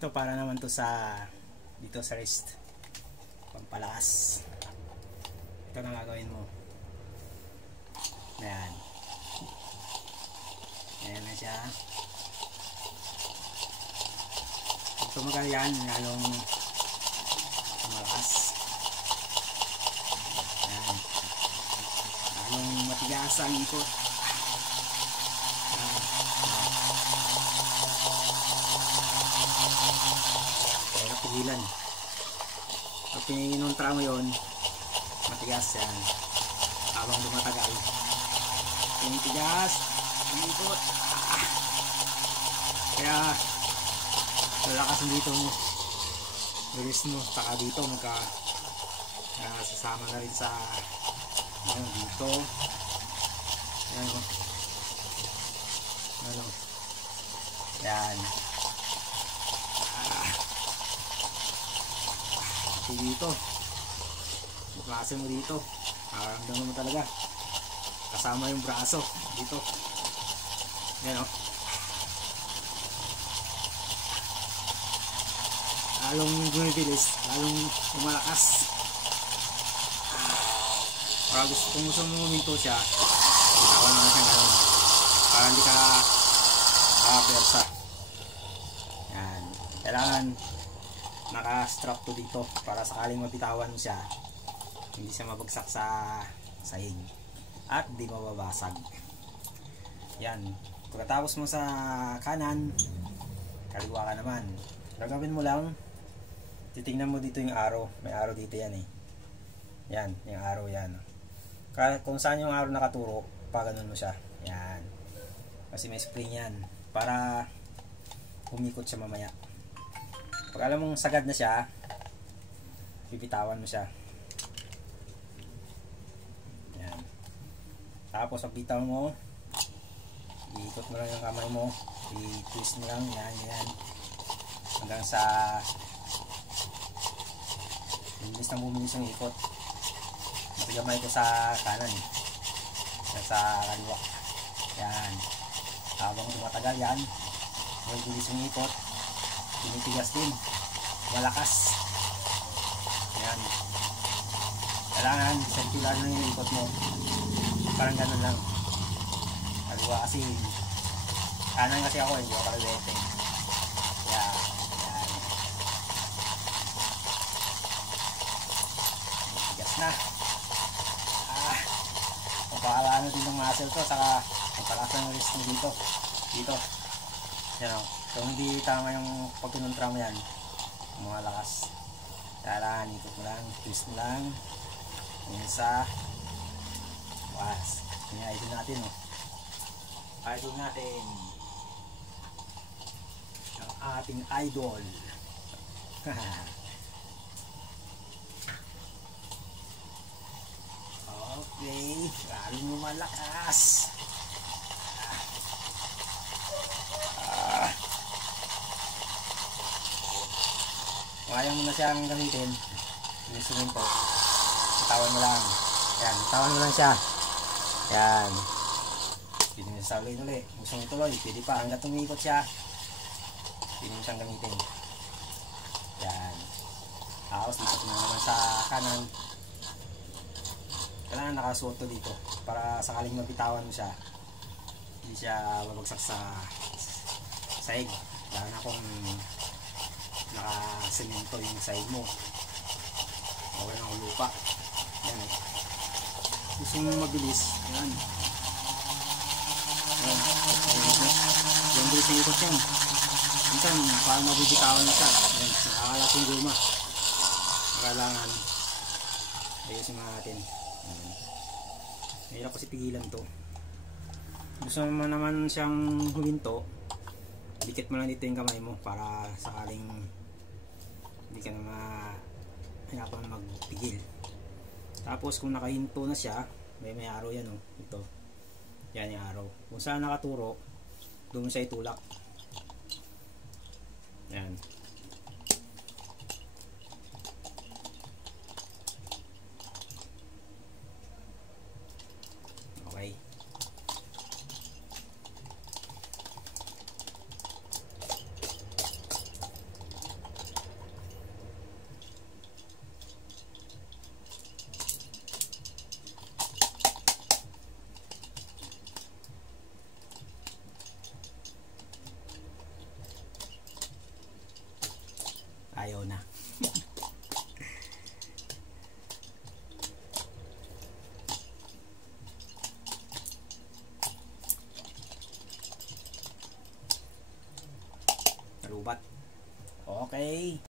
Ito para naman to sa dito sa wrist, pampalakas. Ito na gagawin mo. Ayan. Ayan na siya. Pag tumagal yan, lalong malakas. Ayan. Lalong matigas ang ikot. Kaya pigilan. Pag pininontra mo yun, matigas yan. Habang dumatagal, pinitigas, ikot. Kaya lalakas dito mo, bilis mo, saka dito sasama na rin sa dito. Yan. Dito klase mo dito, nakaramdaman mo talaga kasama yung braso dito. Yan o, lalong bumibilis, lalong lumalakas. Para kung gusto mo huminto siya, tawan mo na siya gano'n para hindi ka persa. Yan, kailangan naka-strap to dito para sakaling mabitawan siya, hindi siya mabagsak sa sahig at di mababasag. Yan, pagkatapos mo sa kanan, kaliwa ka naman. Gagawin mo lang, titingnan mo dito yung arrow, may arrow dito yan eh. Yan, yung arrow yan. Kung saan yung arrow nakaturo, paganon mo siya. Yan, kasi may spring yan para humikot siya mamaya. Pag alam mong sagad na siya, bibitawan mo siya. Yan. Tapos pag bitaw mo, iikot mo lang yung kamay mo, i-twist mo lang, yan. Hanggang sa bilis na bumilis yung ikot. Gamay ko sa kanan, sa kaliwa. Yan. Habang tumatagal yan, may bilis yung ikot, tinitigas din, malakas. Yan, kailangan sentilan na yung ikot mo, parang ganun lang. Kaliwa kasi, kanan kasi ako, hindi ako kaliwete. Yan, tigas na. Magpakalaan din ng muscle to, saka magpalakas ng wrist mo dito. Yan o. So hindi tama yung pag pinuntra mo yan, mga lakas. Kailangan ikot mo lang, twist mo lang. Yung isa, was. Yung idol natin o. Idol natin. Ang ating idol. Okay, lalo mo malakas. Kaya mo na siyang gamitin, ilisumin po, tawan mo lang. Yan, tawan mo lang siya. Yan, pwede mo sa ulit. Gusto mo tuloy, pwede pa, hanggat umikot siya, pwede mo siyang gamitin. Yan, tapos ikot mo naman sa kanan. Kailangan nakasuot to dito para sakaling mabitawan mo siya, hindi siya babagsak sa sahig. Lalo na kung naka-semento yung sahig mo o wala ng lupa. Yan eh, gusto mo mabilis, yan. Yan bilis yung ikot yan. Minsan parang mabibitawan na siya. Yan, nakakalat yung guma. Kailangan ayusin natin. Mahirap kasi pigilan to. Gusto mo naman siyang huminto, dikit mo lang dito yung kamay mo para sakaling hindi ka na mahirapan magpigil. Tapos kung nakahinto na siya, may arrow yan o. Ito, yan yung arrow. Kung saan nakaturo, doon siya itulak. Yan. Okay. Ayaw na. Nalubat. Okay.